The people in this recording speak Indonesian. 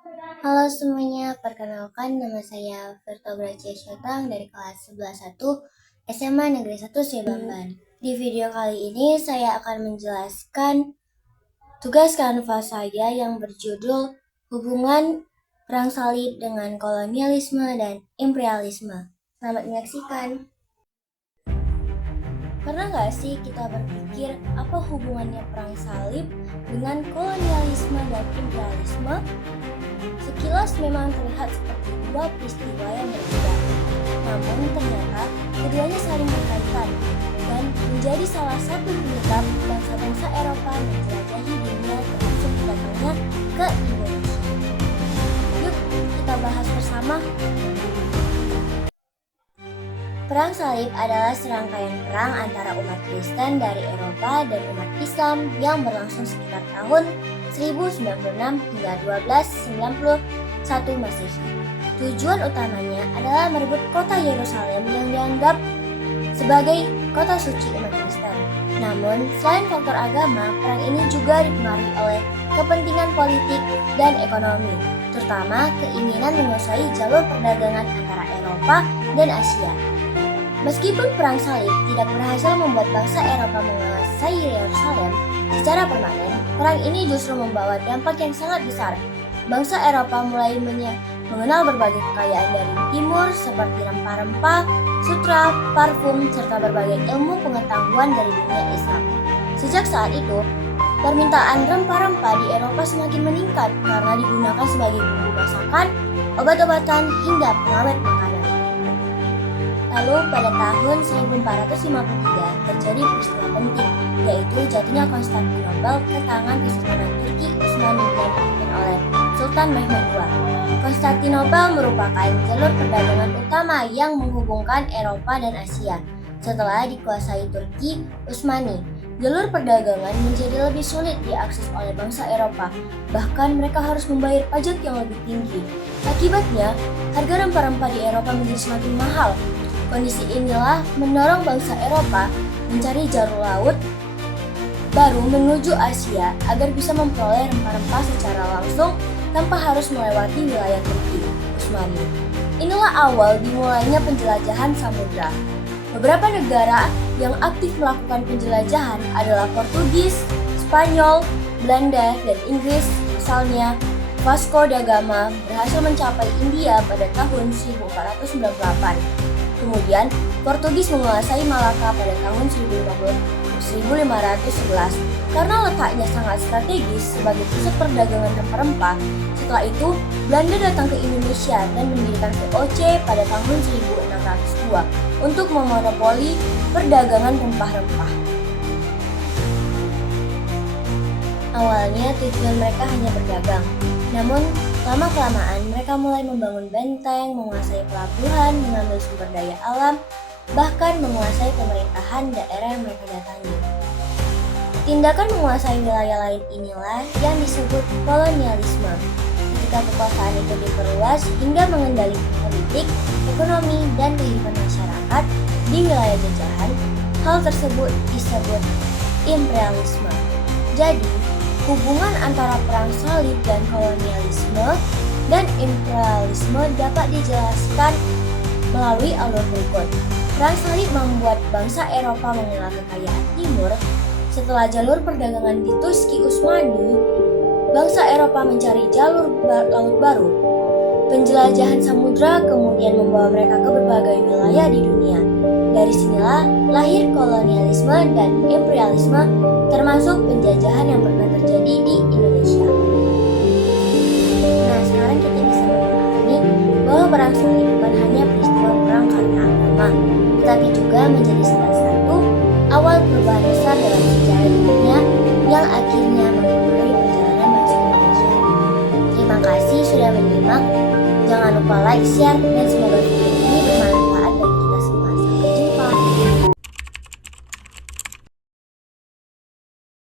Halo semuanya, perkenalkan nama saya Firto Gracia Syotang dari kelas 11-1 SMA Negeri 1 Sebamban. Di video kali ini saya akan menjelaskan tugas kanvas saya yang berjudul Hubungan Perang Salib dengan Kolonialisme dan Imperialisme. Selamat menyaksikan. Pernah nggak sih kita berpikir apa hubungannya perang salib dengan kolonialisme dan imperialisme? Sekilas memang terlihat seperti dua peristiwa yang berbeda. Namun ternyata keduanya saling berkaitan dan menjadi salah satu penyebab bangsa-bangsa Eropa menjelajahi dunia termasuk datangnya ke Indonesia. Yuk kita bahas bersama. Perang Salib adalah serangkaian perang antara umat Kristen dari Eropa dan umat Islam yang berlangsung sekitar tahun 1096 hingga 1291 Masehi. Tujuan utamanya adalah merebut kota Yerusalem yang dianggap sebagai kota suci umat Kristen. Namun, selain faktor agama, perang ini juga dipengaruhi oleh kepentingan politik dan ekonomi, terutama keinginan menguasai jalur perdagangan antara Eropa dan Asia. Meskipun perang salib tidak berhasil membuat bangsa Eropa menguasai Yerusalem secara permanen, perang ini justru membawa dampak yang sangat besar. Bangsa Eropa mulai mengenal berbagai kekayaan dari timur seperti rempah-rempah, sutra, parfum, serta berbagai ilmu pengetahuan dari dunia Islam. Sejak saat itu, permintaan rempah-rempah di Eropa semakin meningkat karena digunakan sebagai bumbu masakan, obat-obatan, hingga pengawet makanan. Lalu pada tahun 1453 terjadi peristiwa penting, yaitu jatuhnya Konstantinopel ke tangan Kesultanan Turki Utsmani yang dipimpin oleh Sultan Mehmed II. Konstantinopel merupakan jalur perdagangan utama yang menghubungkan Eropa dan Asia. Setelah dikuasai Turki Utsmani, jalur perdagangan menjadi lebih sulit diakses oleh bangsa Eropa, bahkan mereka harus membayar pajak yang lebih tinggi. Akibatnya, harga rempah-rempah di Eropa menjadi semakin mahal. Kondisi inilah mendorong bangsa Eropa mencari jalur laut baru menuju Asia agar bisa memperoleh rempah-rempah secara langsung tanpa harus melewati wilayah Turki Utsmani. Inilah awal dimulainya penjelajahan samudra. Beberapa negara yang aktif melakukan penjelajahan adalah Portugis, Spanyol, Belanda, dan Inggris. Misalnya, Vasco da Gama berhasil mencapai India pada tahun 1498. Kemudian, Portugis menguasai Malaka pada tahun 1511. Karena letaknya sangat strategis sebagai pusat perdagangan rempah-rempah, setelah itu Belanda datang ke Indonesia dan mendirikan VOC pada tahun 1602 untuk memonopoli perdagangan rempah-rempah. Awalnya tujuan mereka hanya berdagang, namun lama-kelamaan mereka mulai membangun benteng, menguasai pelabuhan, mengambil sumber daya alam, bahkan menguasai pemerintahan daerah yang mereka datangi. Tindakan menguasai wilayah lain inilah yang disebut kolonialisme. Ketika kekuasaan itu diperluas hingga mengendalikan politik, ekonomi, dan kehidupan masyarakat di wilayah jajahan, hal tersebut disebut imperialisme. Jadi, hubungan antara perang salib dan kolonialisme dan imperialisme dapat dijelaskan melalui alur berikut. Perang salib membuat bangsa Eropa mengenal kekayaan timur. Setelah jalur perdagangan di Turki Utsmani, bangsa Eropa mencari jalur laut baru. Penjelajahan samudra kemudian membawa mereka ke berbagai wilayah di dunia. Dari sinilah lahir kolonialisme dan imperialisme, termasuk penjajahan yang pernah terjadi di Indonesia. Nah, sekarang kita bisa memahami bahwa perang salib bukan hanya peristiwa perang karena agama, tetapi juga menjadi salah satu awal perubahan besar dalam sejarah dunia yang akhirnya mempengaruhi perjalanan bangsa Indonesia. Terima kasih sudah menyimak. Jangan lupa like, share, dan semoga